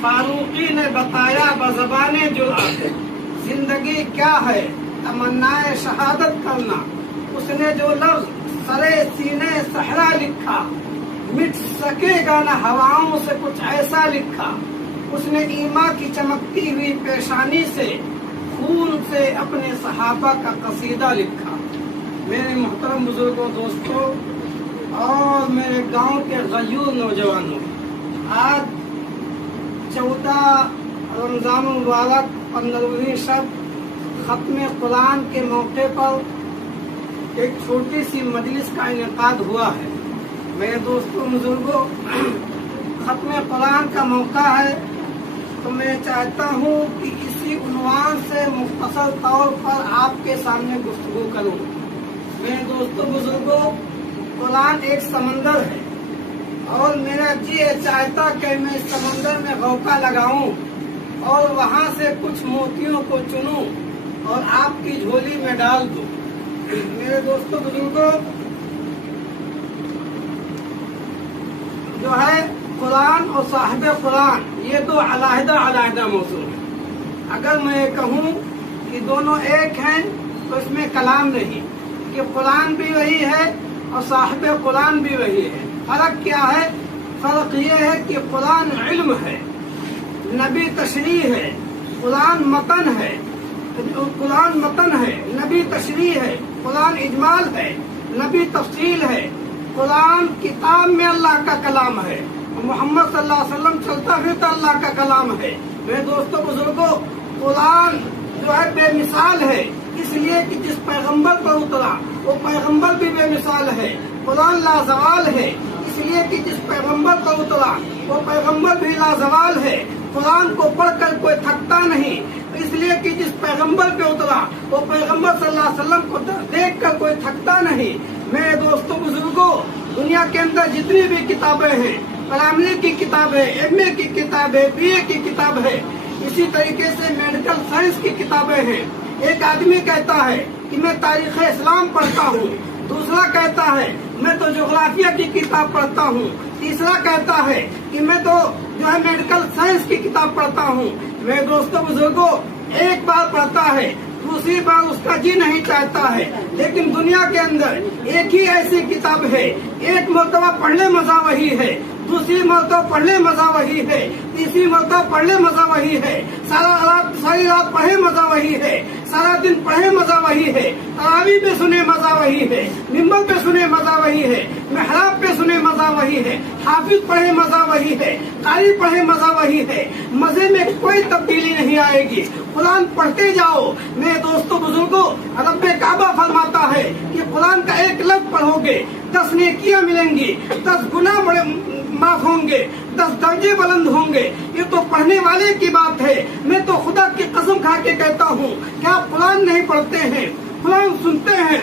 फारूकी ने बताया बज़बाने जुर्अत, जिंदगी क्या है तमन्नाए शहादत करना। उसने जो लफ्ज सरे सीने सहरा लिखा, मिट सकेगा न हवाओं से कुछ ऐसा लिखा। उसने ईमा की चमकती हुई पेशानी से खून से अपने सहाबा का कसीदा लिखा। मेरे मोहतरम बुजुर्गों, दोस्तों और मेरे गांव के गयूर नौजवानों, आज 14 रमजान मुबारक 15वीं शब खत्म कुरान के मौके पर एक छोटी सी मजलिस का इनेकाद हुआ है। मेरे दोस्तों बुजुर्गों, खत्म कुरान का मौका है तो मैं चाहता हूँ कि इसी उन्वान से मुख्तसर तौर पर आपके सामने गुफ्तगू करूँ। मेरे दोस्तों बुजुर्गों, कुरान एक समंदर है और मेरा जी चाहता कि मैं इस समंदर में गौका लगाऊं और वहां से कुछ मोतियों को चुनूं और आपकी झोली में डाल दूं। मेरे दोस्तों बुजुर्गों, जो है कुरान और साहिब कुरान, ये दो अलहदा मौजू है। अगर मैं कहूँ कि दोनों एक हैं तो इसमें कलाम नहीं, कि कुरान भी वही है और साहिब कुरान भी वही है। फर्क क्या है? फर्क ये है कि कुरान इल्म है, नबी तशरीह है। कुरान मतन है, कुरान मतन है, नबी तशरीह है। कुरान इजमाल है, नबी तफसील है। कुरान किताब में अल्लाह का कलाम है, मोहम्मद सल्लल्लाहु अलैहि वसल्लम चलता फिरता अल्लाह का कलाम है। मेरे दोस्तों बुजुर्गों, कुरान जो है बेमिसाल है, इसलिए कि जिस पैगंबर पर उतरा वो पैगंबर भी बेमिसाल है। कुरान लाजवाल है, इसलिए कि जिस पैगंबर पर उतरा वो पैगंबर भी लाजवाल है। कुरान को पढ़कर कोई थकता नहीं, इसलिए कि जिस पैगंबर पे उतरा वो पैगंबर सल्लल्लाहु अलैहि वसल्लम को देख कर कोई थकता नहीं। मेरे दोस्तों बुजुर्गों, दुनिया के अंदर जितनी भी किताबें हैं, प्राइमरी की किताब है, MA की किताब है, BA की किताब है, इसी तरीके से मेडिकल साइंस की किताबें हैं। एक आदमी कहता है कि मैं तारीख इस्लाम पढ़ता हूँ, दूसरा कहता है मैं तो जोग्राफिया की किताब पढ़ता हूँ, तीसरा कहता है कि मैं तो जो है मेडिकल साइंस की किताब पढ़ता हूँ। मेरे दोस्तों बुजुर्गों, एक बार पढ़ता है, दूसरी बार उसका जी नहीं चाहता है। लेकिन दुनिया के अंदर एक ही ऐसी किताब है, एक मरतबा पढ़ने मजा वही है, दूसरी मरतबा पढ़ने मजा वही है, तीसरी मरतबा पढ़ने मजा वही है, सारी रात पढ़े मजा वही है, सारा दिन पढ़े मजा वही है, तरावी पे सुने मजा वही है, मिंबर पे सुने मजा वही है, मेहराब पे सुने मजा वही है, हाफिज पढ़े मजा वही है, कारी पढ़े मजा वही है। मजे में कोई तब्दीली नहीं आएगी। कुरान पढ़ते जाओ। मेरे दोस्तों बुजुर्गों, रब्बे काबा फरमाता है कि कुरान का एक लफ्ज पढ़ोगे 10 नेकियां मिलेंगी, 10 गुनाह बड़े माफ होंगे, 10 दर्जे बुलंद होंगे। ये तो पढ़ने वाले की बात है। मैं तो खुदा की कसम खा के कहता हूँ कि आप कुरान नहीं पढ़ते हैं, कुरान सुनते हैं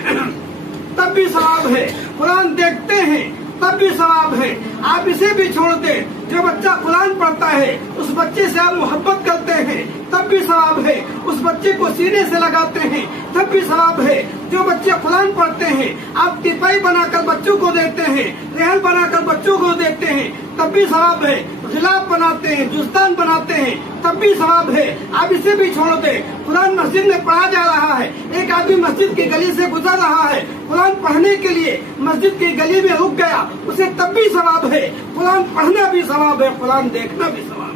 तब भी सवाब है, कुरान देखते हैं तब भी सवाब है। आप इसे भी छोड़ दें, जो बच्चा कुरान पढ़ता है उस बच्चे से आप मोहब्बत करते हैं तब भी सवाब है, उस बच्चे को सीने से लगाते हैं तब भी सवाब है। जो बच्चे कुरान पढ़ते हैं आप टिपाई बनाकर बच्चों को देते हैं, रेहल बनाकर बच्चों को देते हैं तब भी सवाब है। गिलाफ बनाते हैं, जुस्तान बनाते हैं तब भी सवाब है। आप इसे भी छोड़ दें। कुरान मस्जिद में पढ़ा जा रहा है, एक आदमी मस्जिद की गली से गुजर रहा है, कुरान पढ़ने के लिए मस्जिद की गली में रुक गया, उसे तब भी सवाब है। कुरान पढ़ना भी सवाब है, कुरान देखना भी सवाब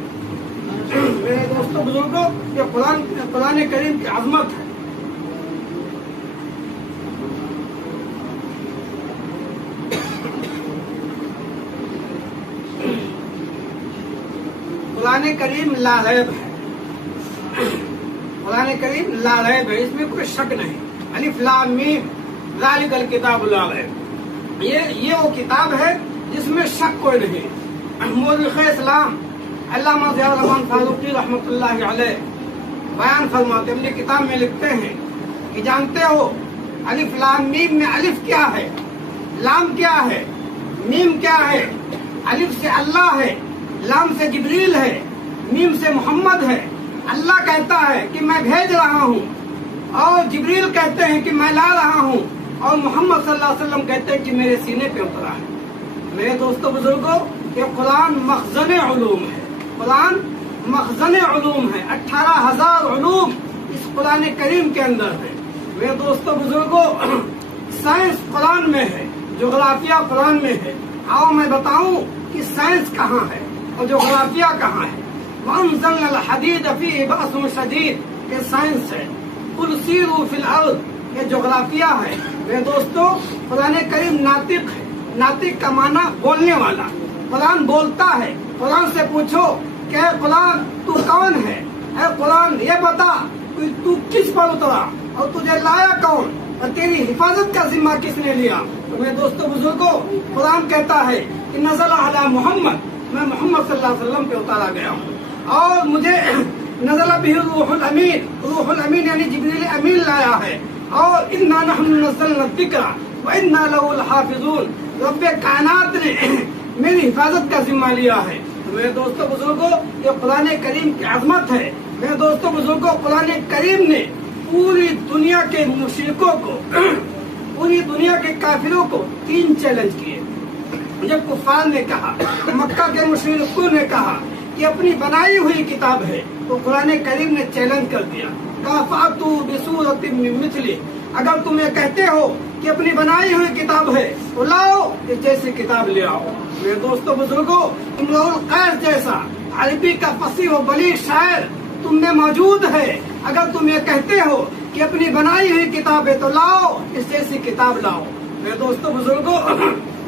है। मेरे दोस्तों बुजुर्गों, ये कुरान करीम की अजमत है। कुरान करीम लारैब है, कुरान करीम लारैब है, इसमें कोई शक नहीं। अलिफ लाम मीम ज़ालिकल किताबु ला रैब, ये वो किताब है जिसमें शक कोई नहीं। मौलवी इस्लाम अल्लामा ज़िया रहमान फारूकी रहमतुल्लाहि अलैह बयान फरमाते, अपनी किताब में लिखते हैं कि जानते हो अलिफ लाम मीम में अलिफ क्या है, लाम क्या है, मीम क्या है? अलिफ से अल्लाह है, लाम से जिब्रील है, मीम से मोहम्मद है। अल्लाह कहता है कि मैं भेज रहा हूँ और जिब्रील कहते हैं कि मैं ला रहा हूँ और मोहम्मद सल्लल्लाहु अलैहि वसल्लम कहते हैं कि मेरे सीने पे उतरा है। मेरे दोस्तों बुजुर्गों, ये कुरान मखज़न उलूम है, कुरान दर्जन उलूम है, 18,000 उलूम इस कुरान करीम के अंदर है। मेरे दोस्तों बुजुर्गों, साइंस कुरान में है, जोग्राफिया कुरान में है। आओ मैं बताऊं कि साइंस कहाँ है और जोग्राफिया कहाँ है। वअंज़लनल हदीद फीहि बअsun शदीद, ये साइंस है। कुल सीरू फिल अर्द, ये जोग्राफिया है। मेरे दोस्तों, कुरान करीम नातिक है। नातिक का माना बोलने वाला। कुरान बोलता है। कुरान से पूछो कि कुरान तू कौन है? ऐ कुरान ये बता तू किस पर उतरा और तुझे लाया कौन और तेरी हिफाजत का जिम्मा किसने लिया? तो मेरे दोस्तों बुजुर्गों, कुरान कहता है कि नज़ल अला मोहम्मद, मैं मोहम्मद सल्लल्लाहु अलैहि वसल्लम पे उतारा गया हूँ और मुझे नज़ल बिही रूहुल अमीन, रूहुल अमीन यानी जिब्रील अमीन लाया है। और इन्ना नहनु नज़्ज़लना ज़िक्रा व इन्ना लहु लहाफ़िज़ून, रब्बे कायनात ने मेरी हिफाजत का जिम्मा लिया है। तो मेरे दोस्तों बुजुर्गों, ये कुरान करीम की अजमत है। मेरे दोस्तों बुजुर्गों, कुरान करीम ने पूरी दुनिया के मुशरिकों को, पूरी दुनिया के काफिरों को 3 चैलेंज किए। जब कुफार ने कहा, मक्का के मुशरिकों ने कहा कि अपनी बनाई हुई किताब है, तो कुरान करीम ने चैलेंज कर दिया, कहा फातू बिसूरतिन मिन मिथली, अगर तुम ये कहते हो कि अपनी बनाई हुई किताब है तो लाओ इस जैसी किताब ले आओ। मेरे दोस्तों बुजुर्गों, इमरुल कैस जैसा अरबी का फसीह व बलीग शायर तुम में मौजूद है। अगर तुम ये कहते हो कि अपनी बनाई हुई किताब है तो लाओ इस जैसी किताब लाओ। मेरे दोस्तों बुजुर्गों,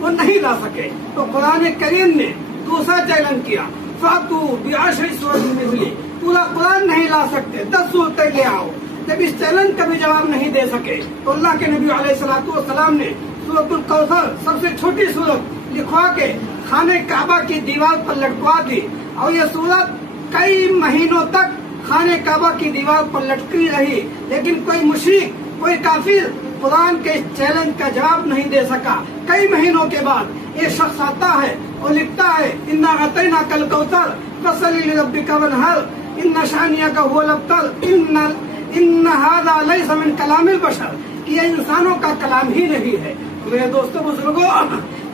वो नहीं ला सके तो कुरान करीम ने दूसरा चैलेंज किया, फातू बिअशरि सूरतिन मिथली, पूरा कुरान नहीं ला सकते, 10 सूरतें ले आओ। जब इस चैलेंज का भी जवाब नहीं दे सके तो अल्लाह के नबी अलैहिस्सलातु वस्सलाम ने सूरतुल कौसर, सबसे छोटी सूरत लिखवा के खाने काबा की दीवार पर लटकवा दी और ये सूरत कई महीनों तक खाने काबा की दीवार पर लटकी रही, लेकिन कोई मुशरिक, कोई काफिर कुरान के इस चैलेंज का जवाब नहीं दे सका। कई महीनों के बाद ये शख्स आता है और लिखता है, इन्ना अतैना कल कौसर फसल्लि लिरब्बिका वनहर इन्ना शानियका हुवल अब्तर इन्ना हाज़ा लैसा मिन कलामिल बशर, कि ये इंसानों का कलाम ही नहीं है। मेरे दोस्तों बुजुर्गों,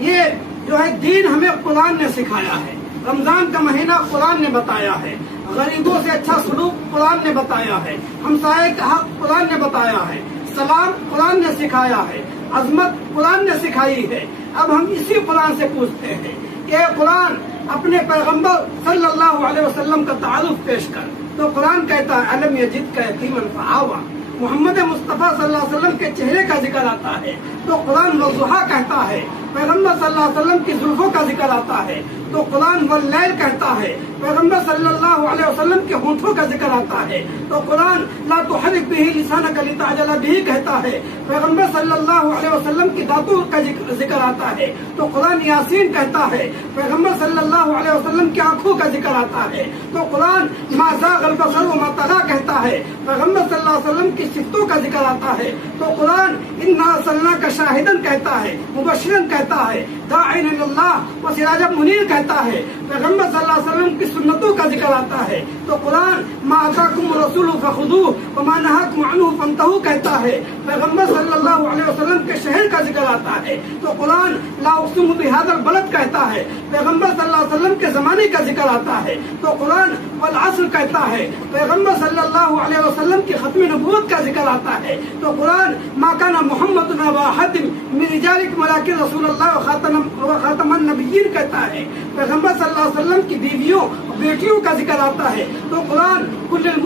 ये जो है दीन हमें कुरान ने सिखाया है। रमजान का महीना कुरान ने बताया है, गरीबों से अच्छा सलूक कुरान ने बताया है, हमसाये का हक कुरान ने बताया है, सलाम कुरान ने सिखाया है, अजमत कुरान ने सिखाई है। अब हम इसी कुरान से पूछते हैं कि कुरान अपने पैगंबर सल्लल्लाहु अलैहि वसल्लम का तारुफ पेश कर। तो कुरान कहता है, अलम यजिदका यतीमन फआवा, मोहम्मद मुस्तफा सल्लल्लाहु अलैहि वसल्लम के चेहरे का जिक्र आता है तो कुरान वज़ुहा कहता है। पैगंबर सल्लल्लाहु अलैहि वसल्म की जुल्फों का जिक्र आता है तो कुरान वल्लैल कहता है। पैगंबर सल्लल्लाहु अलैहि वसल्लम के होंठों का जिक्र आता है तो कुरान ला तुहर्रिक बिही लिसानका लितअजला बिही कहता है। पैगंबर सल्लल्लाहु अलैहि वसल्लम की दांतों का जिक्र आता है तो कुरान यासीन कहता है। पैगंबर सल्लल्लाहु अलैहि वसल्लम की आंखों का जिक्र आता है तो कुरान मा ज़ाग़ल बसर व मा तग़ा कहता है। पैगंबर सल्लल्लाहु अलैहि वसल्लम की सिफ़तों का जिक्र आता है तो कुरान इन्ना अर्सलनाका शाहिदन कहता है, मुबश्शिरन कहता है, दाइन इलल्लाह व सिराजम मुनीर कहता है। पैगंबर सल्लल्लाहु अलैहि वसल्लम की सुन्नतों का जिक्र आता है तो कुरान मा आताकुम रसूलु फखुदूह व मा नहाकुम अन्हु फंतहू कहता है। पैगंबर सल्लल्लाहु अलैहि वसल्लम के शहर का जिक्र आता है तो कुरान ला उक़सिमु बिहाज़ल बलद कहता है। पैगंबर सल्लल्लाहु अलैहि वसल्लम के जमाने का जिक्र आता है तो कुरान वल अस्र कहता है। पैगंबर सल्लल्लाहु अलैहि वसल्लम की खत्म नबूवत का जिक्र आता है तो कुरान मा काना मुहम्मदुन अबा अहदिन मिन रिजालिकुम वलाकिन रसूलुल्लाह व खातमन नबिय्यीन कहता है। पैगंबर सल्लल्लाहु अलैहि वसल्लम की बीवियों बेटियों का जिक्र आता है तो कुरान कुल्लुल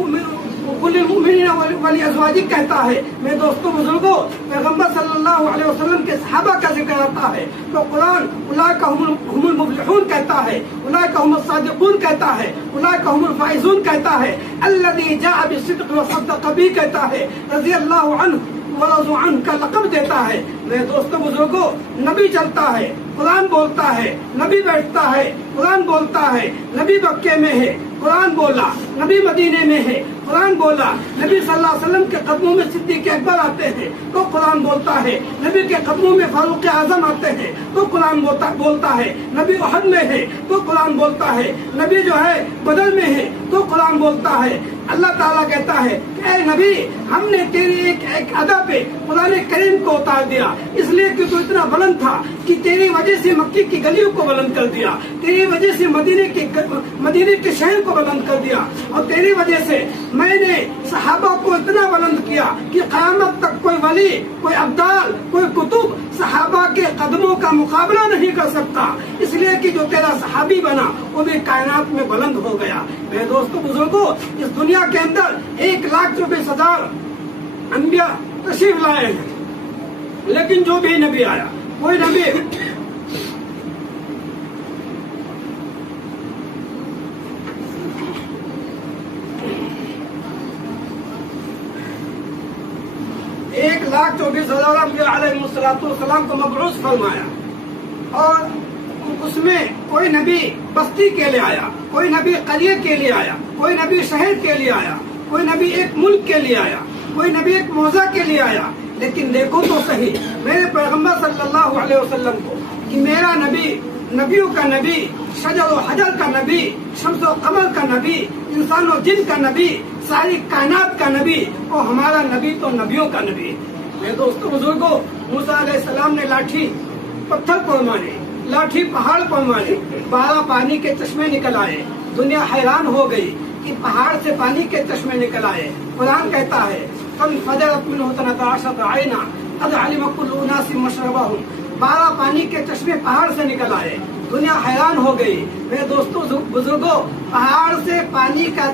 मुमिनीन वली अज़वाजिक कहता है। मेरे दोस्तों बुजुर्गों, पैगंबर सल्लल्लाहु अलैहि वसल्लम के सहाबा का जिक्र आता है तो कुरान उलाइका हुमुल मुफ्लिहून कहता है, उलाइका हुमुस सादिक़ून कहता है, उलाइका हुमुल फाइज़ून कहता है, अल्लज़ी जाअ बिस्सिद्क़ व सद्दक़ बिही कहता है, रज़ियल्लाहु अन्हु व रज़ू अन्हु का लक़ब देता है। मेरे दोस्तों बुजुर्गों, नबी चलता है, कुरान बोलता है, नबी बैठता है, कुरान बोलता है, नबी मक्के में है, कुरान बोला, नबी मदीने में है, कुरान बोला, नबी सल्लल्लाहु अलैहि वसल्लम के कदमों में सिद्दीक़ अकबर आते हैं तो कुरान बोलता है, नबी के कदमों में फारूक आजम आते हैं तो कुरान बोलता है, नबी उहद में है तो कुरान बोलता है, नबी जो है बदर में है तो कुरान बोलता है। अल्लाह ताला कहता है कि ऐ नबी, हमने तेरी एक अदा पे कुरान करीम को उतार दिया इसलिए कि तू इतना बुलंद था कि तेरी वजह से मक्की की गलियों को बुलंद कर दिया, तेरी वजह से मदीने के शहर को बुलंद कर दिया, और तेरी वजह से मैंने सहाबा को इतना बुलंद किया कि क़यामत तक कोई वली, कोई अब्दाल, कोई कुतुब सहाबा के कदमों का मुकाबला नहीं कर सकता, इसलिए कि जो तेरा सहाबी बना वो भी कायनात में बुलंद हो गया। मेरे दोस्तों बुजुर्गों, इस दुनिया के अंदर 1,24,000 अंबिया तशरीफ लाए हैं, लेकिन जो भी नबी आया, कोई नबी एक 1,24,000 अंबिया अलैहिस्सलाम को मबरूस फरमाया, और उसमें कोई नबी बस्ती के लिए आया, कोई नबी करिए के लिए आया, कोई नबी शहर के लिए आया, कोई नबी एक मुल्क के लिए आया, कोई नबी एक मौजा के लिए आया। लेकिन देखो तो सही मेरे पैगंबर सल्लल्लाहु अलैहि वसल्लम को कि मेरा नबी, नबियों का नबी, शजर और हजर का नबी, शम्स और कमर का नबी, इंसान और जिन का नबी, सारी कायनात का नबी, और हमारा नबी तो नबियों का नबी। मेरे दोस्तों बुजुर्गों, मूसा अलैहिस्सलाम ने लाठी पत्थर पर मारी, लाठी पहाड़ पर मारी, 12 पानी के चश्मे निकल आए। दुनिया हैरान हो गई कि पहाड़ से पानी के चश्मे निकल आए। कुरान कहता है कल फजरत मिन्हु 12 आयना कद अलिम कुल्लु उनासिम मशरबहुम, 12 पानी के चश्मे पहाड़ से निकल आए। दुनिया हैरान हो गई। मेरे दोस्तों बुजुर्गों, पहाड़ से पानी का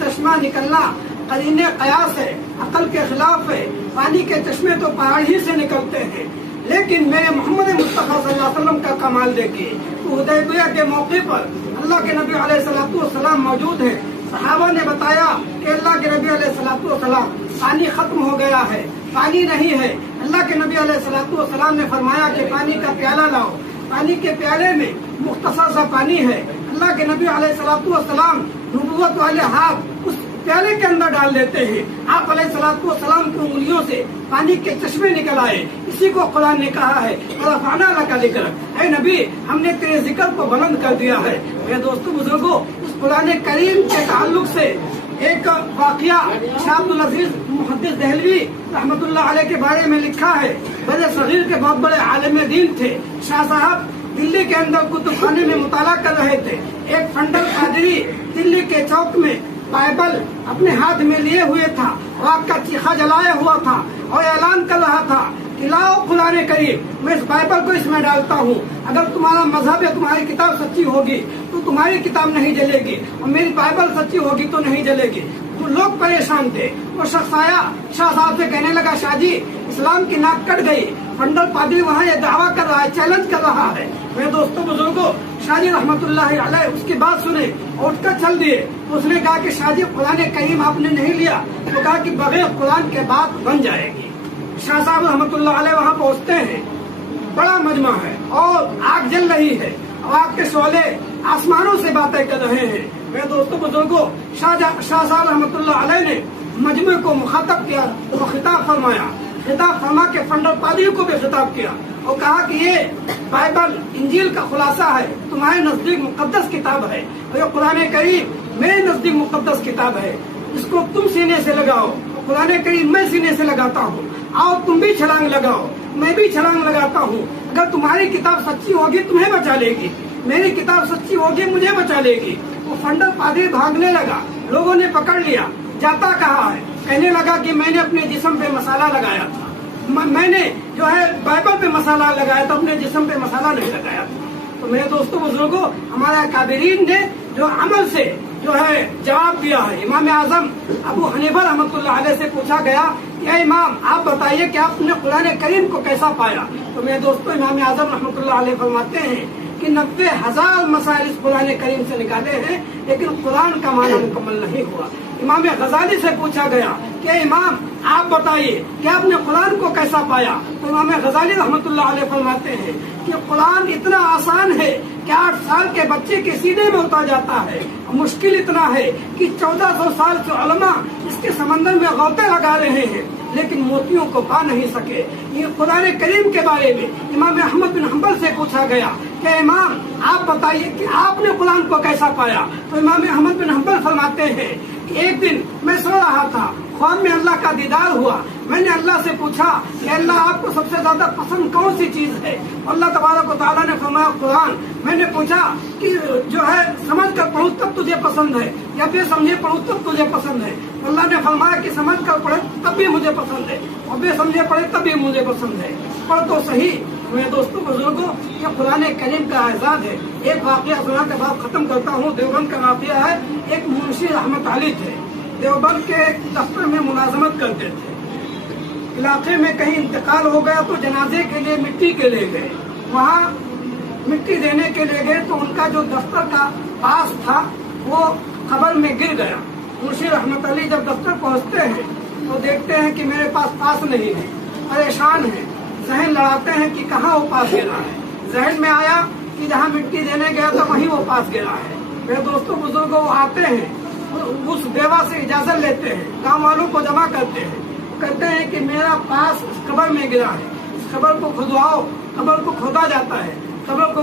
चश्मा निकलना करीने कयास है, अकल के खिलाफ है। पानी के चश्मे तो पहाड़ ही से निकलते हैं, लेकिन मेरे मोहम्मद मुस्तफा सल्लल्लाहु अलैहि वसल्लम का कमाल देखिए। हुदैबिया के मौके पर अल्लाह के नबी अलैहिस्सलाम मौजूद हैं। सहाबा ने बताया कि अल्लाह के नबी अलैहिस्सलाम पानी खत्म हो गया है, पानी नहीं है। अल्लाह के नबी अलैहिस्सलाम ने फरमाया कि पानी का प्याला लाओ। पानी के प्याले में मुख्तसर सा पानी है। अल्लाह के नबी अलैहिस्सलाम नबुव्वत वाले हाथ उस प्याले के अंदर डाल देते हैं। आप अलैहिस्सलाम की उंगलियों से पानी के चश्मे निकल आए। इसी को कुरान ने कहा है रफ़अना लका ज़िक्र, ऐ नबी हमने तेरे जिक्र को बुलंद कर दिया है। मेरे दोस्तों बुजुर्गों, इस कुरान करीम के ताल्लुक से एक वाक़या शाह अब्दुल अज़ीज़ मुहद्दिस दहलवी रहमतुल्लाह अलैह के बारे में लिखा है। बड़े सगीर के बहुत बड़े आलिम दीन थे। शाह साहब दिल्ली के अंदर कुतुब खाने में मुताला कर रहे थे। एक फंडल कादरी दिल्ली के चौक में बाइबल अपने हाथ में लिए हुए था, रात का चीखा जलाया हुआ था और ऐलान कर रहा था कि लाओ कुरान करीम, मैं इस बाइबल को इसमें डालता हूँ। अगर तुम्हारा मजहब या तुम्हारी किताब सच्ची होगी तो तुम्हारी किताब नहीं जलेगी, और मेरी बाइबल सच्ची होगी तो नहीं जलेगी। तो लोग परेशान थे। वो शख्स आया, शाह साहब से कहने लगा, शाह जी इस्लाम की नाक कट गई। फंडल पादरी वहाँ ये दावा कर रहा है, चैलेंज कर रहा है। मेरे दोस्तों बुजुर्गों, शाह जी रहमतुल्लाह अलैह उसकी बात सुने और उठकर चल दिए। उसने कहा कि शाह जी कुरान करीम आपने नहीं लिया, तो कहा कि बगैर कुरान के बात बन जाएगी। शाह साहब रहमतुल्लाह अलैह वहाँ पहुँचते हैं। बड़ा मजमा है और आग जल रही है और आग के शोले आसमानों से बातें कर रहे हैं। मेरे दोस्तों बुजुर्गों, शाह साहब रहमतुल्लाह अलैह ने मजमे को मुखातब किया और खिताब फरमाया। खिताब फरमा के फंडल पादरी को भी खिताब किया और कहा कि ये बाइबल इंजील का खुलासा है, तुम्हारे नजदीक मुकद्दस किताब है, और ये कुरान करीम मेरे नजदीक मुकद्दस किताब है। इसको तुम सीने से लगाओ, कुरान करीम मैं सीने से लगाता हूँ। आओ तुम भी छलांग लगाओ, मैं भी छलांग लगाता हूँ। अगर तुम्हारी किताब सच्ची होगी तुम्हें बचा लेगी, मेरी किताब सच्ची होगी मुझे बचा लेगी। वो फंडल पादरी भागने लगा, लोगों ने पकड़ लिया। जाता कहा है, कहने लगा कि मैंने अपने जिस्म पे मसाला लगाया था, मैंने जो है बाइबल पे मसाला लगाया था, अपने जिस्म पे मसाला नहीं लगाया था। तो मेरे दोस्तों बुजुर्गों, हमारा काबिरीन ने जो अमल से जो है जवाब दिया है। इमाम आजम अबू हनीफा रहमतुल्लाह अलैह से पूछा गया कि इमाम आप बताइए कि आपने कुरान करीम को कैसा पाया। तो मेरे दोस्तों, इमाम आजम रहमतुल्लाह अलैह फरमाते हैं कि 90,000 मसाइल इस कुरान करीम से निकाले हैं, लेकिन कुरान का माना मुकम्मल नहीं हुआ। इमाम गजाली से पूछा गया कि इमाम आप बताइए कि आपने कुरान को कैसा पाया। तो इमाम गजाली रहमतुल्लाह अलैह फरमाते हैं कि कुरान इतना आसान है कि 8 साल के बच्चे के सीने में उतर जाता है। मुश्किल इतना है कि 1400 साल से उलमा इसके समंदर में गौते लगा रहे हैं, लेकिन मोतियों को पा नहीं सके। ये कुरान करीम के बारे में इमाम अहमद बिन हंबल से पूछा गया कि इमाम आप बताइए कि आपने कुरान को कैसा पाया। तो इमाम अहमद बिन हंबल फरमाते हैं कि एक दिन मैं सो रहा था, ख्वाब में अल्लाह का दीदार हुआ। मैंने अल्लाह से पूछा कि अल्लाह आपको सबसे ज्यादा पसंद कौन सी चीज है? अल्लाह तबारक व तआला ने फरमाया कुरान। मैंने पूछा कि जो है समझ कर पढ़ूं तब तुझे पसंद है या बेसमझे पढ़ूं तब तुझे पसंद है? अल्लाह ने फरमाया कि समझ कर पढ़े तब भी मुझे पसंद है और बेसमझे पढ़े तब भी मुझे पसंद है। पढ़ तो सही। मेरे दोस्तों बुजुर्गों, ये कुरान करीम का एजाज है। एक वाकया सुना के बाद खत्म करता हूँ। देवबंद का वाकया है। एक मुंशी रहमत अली थे, देवबंद के दफ्तर में मुलाजमत करते थे। इलाके में कहीं इंतकाल हो गया तो जनाजे के लिए मिट्टी के ले गए। वहाँ मिट्टी देने के लिए गए तो उनका जो दफ्तर का पास था वो खबर में गिर गया। मुंशी रहमत अली जब दफ्तर पहुँचते हैं तो देखते हैं कि मेरे पास नहीं है। परेशान है, जहन लड़ाते हैं कि कहाँ वो पास गिरा है। जहन में आया कि जहाँ मिट्टी देने गया था वहीं वो पास गिरा है। मेरे दोस्तों बुजुर्गों, वो आते हैं, उस बेवा से इजाजत लेते हैं, गांव वालों को जमा करते हैं, कहते हैं कि मेरा पास इस कब्र में गिरा है, इस कब्र को खुदवाओ। कब्र को खोदा जाता है। कब्र को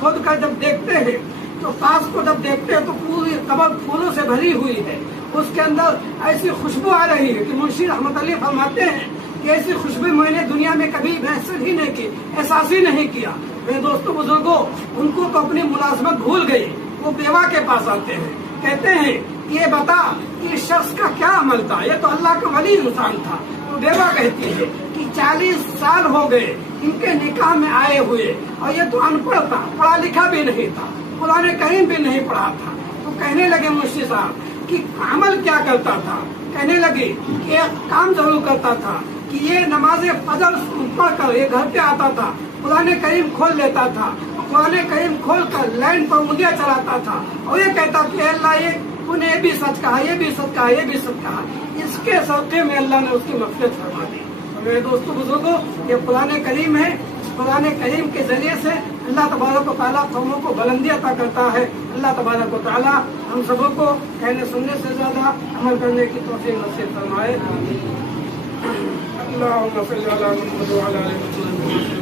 खोद कर जब देखते हैं तो पास को जब देखते हैं तो पूरी कब्र फूलों से भरी हुई है। उसके अंदर ऐसी खुशबू आ रही है कि मुंशी रहमत अली फरमाते हैं कि ऐसी खुशबू मैंने दुनिया में कभी महसूस ही नहीं की, एहसास ही नहीं किया। मेरे दोस्तों बुजुर्गों, उनको तो अपनी मुलाजमत भूल गई। वो बेवा के पास आते हैं, कहते हैं ये बता कि इस शख्स का क्या अमल था? ये तो अल्लाह का वली इंसान था। तो बेवा कहती है कि 40 साल हो गए इनके निकाह में आए हुए और ये तो अनपढ़ था, पढ़ा लिखा भी नहीं था, कुरान करीम भी नहीं पढ़ा था। तो कहने लगे मुफ्ती साहब कि अमल क्या करता था? कहने लगे कि एक काम जरूर करता था कि ये नमाज फजर पढ़कर ये घर पे आता था, कुरान करीम खोल लेता था, कुरान करीम खोल कर लाइन पर उंगलियां चलाता था और ये कहता कि अल्लाह ये तूने ये भी सच कहा, ये भी सच कहा, ये भी सच कहा। इसके सदक़े में अल्लाह ने उसकी मग़फ़िरत फरमा दी। मेरे दोस्तों बुजुर्गों, ये कुरान करीम है। कुरान करीम के जरिए से अल्लाह तबारक व तआला कौमों को बुलंदी अता करता है। अल्लाह तबारक व तआला हम सबों को कहने सुनने से ज्यादा अमल करने की तौफ़ीक़ नसीब फरमाए। अल्लाहुम्मा सल्ली अला मुहम्मद व अला आलि मुहम्मद।